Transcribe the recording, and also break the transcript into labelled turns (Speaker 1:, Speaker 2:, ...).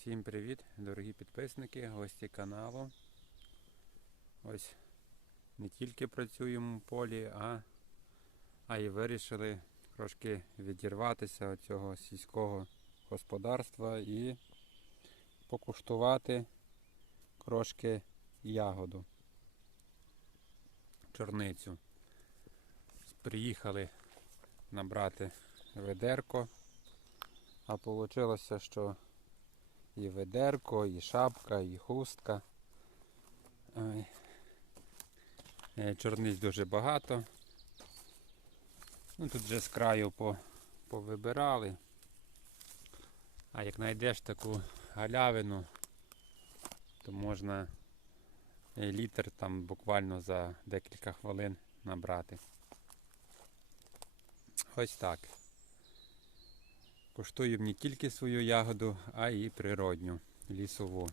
Speaker 1: Всім привіт, дорогі підписники, гості каналу. Ось не тільки працюємо в полі, а, а й вирішили трошки відірватися від цього сільського господарства і покуштувати трошки ягоду. Чорницю. Приїхали набрати ведерко, а вийшло, що і ведерко, і шапка, і хустка. Е, Чорниць дуже багато. Ну, тут вже з краю по, повибирали. А як знайдеш таку галявину, то можна е, літр там буквально за декілька хвилин набрати. Ось так. Коштуємо не тільки свою ягоду, а й природню, лісову.